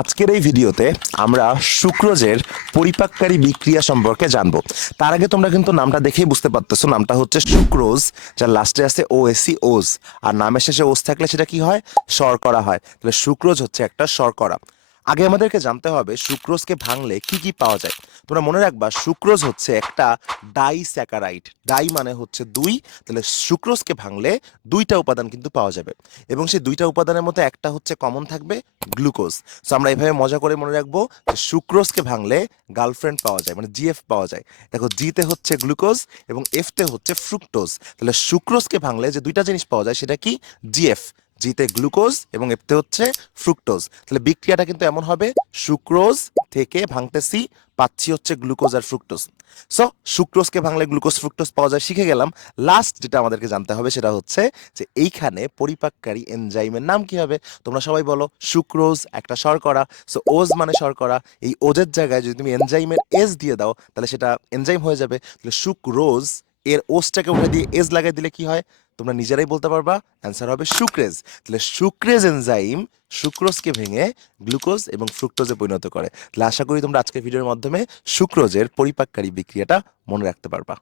আজকের এই ভিডিওতে আমরা সুক্রোজের পরিপাককারী বিক্রিয়া সম্পর্কে জানব। তার আগে তোমরা কিন্তু নামটা দেখেই বুঝতে পারতেছো, নামটা হচ্ছে সুক্রোজ, যার লাস্টে আছে ও এসি ওজ আর নামের শেষে ওজ থাকলে সেটা কি হয়? শর্করা হয়। তাহলে সুক্রোজ হচ্ছে একটা শর্করা। আগে আমাদেরকে জানতে হবে সুক্রোজকে ভাঙলে কি কি পাওয়া যায়। তোমরা মনে রাখবা সুক্রোজ হচ্ছে একটা ডাইস্যাকারাইড ডাই মানে হচ্ছে দুই, তাহলে সুক্রোজকে ভাঙলে দুইটা উপাদান কিন্তু পাওয়া যাবে। এবং সেই দুইটা উপাদানের মধ্যে একটা হচ্ছে কমন থাকবে গ্লুকোজ সো আমরা এভাবে মজা করে মনে রাখব যে সুক্রোজকে ভাঙলে গার্লফ্রেন্ড পাওয়া যায় মানে জিএফ পাওয়া যায়। দেখো জিতে হচ্ছে গ্লুকোজ এবং এফতে হচ্ছে ফ্রুক্টোজ তাহলে সুক্রোজকে ভাঙলে যে দুইটা জিনিস পাওয়া যায় সেটা কি? জিএফ জিতে গ্লুকোজ এবং এফতে হচ্ছে ফ্রুক্টোজ তাহলে বিক্রিয়াটা কিন্তু এমন হবে সুক্রোজ থেকে ভাঙতেছি পাচ্ছি হচ্ছে গ্লুকোজ আর ফ্রুক্টোজ সো সুক্রোজকে ভাঙলে গ্লুকোজ ফ্রুক্টোজ পাওয়া যায়, শিখে গেলাম। লাস্ট যেটা আমাদেরকে জানতে হবে সেটা হচ্ছে যে এইখানে পরিপাককারী এনজাইমের নাম কি হবে? তোমরা সবাই বলো সুক্রোজ একটা শর্করা। সো ওজ মানে শর্করা। এই ওজের জায়গায় যদি তুমি এনজাইমের এজ দিয়ে দাও, তাহলে সেটা এনজাইম হয়ে যাবে। তাহলে সুক্রোজ এর ওসটাকে উঠে দিয়ে এজ লাগাই দিলে কি হয়? তোমরা নিজেরাই বলতে পারবা অ্যান্সার হবে সুক্রেজ। তাহলে সুক্রেজ এনজাইম সুক্রোজকে ভেঙে গ্লুকোজ এবং ফ্রুক্টোজে পরিণত করে। তাহলে আশা করি তোমরা আজকের ভিডিওর মাধ্যমে সুক্রোজের পরিপাককারী বিক্রিয়াটা মনে রাখতে পারবা।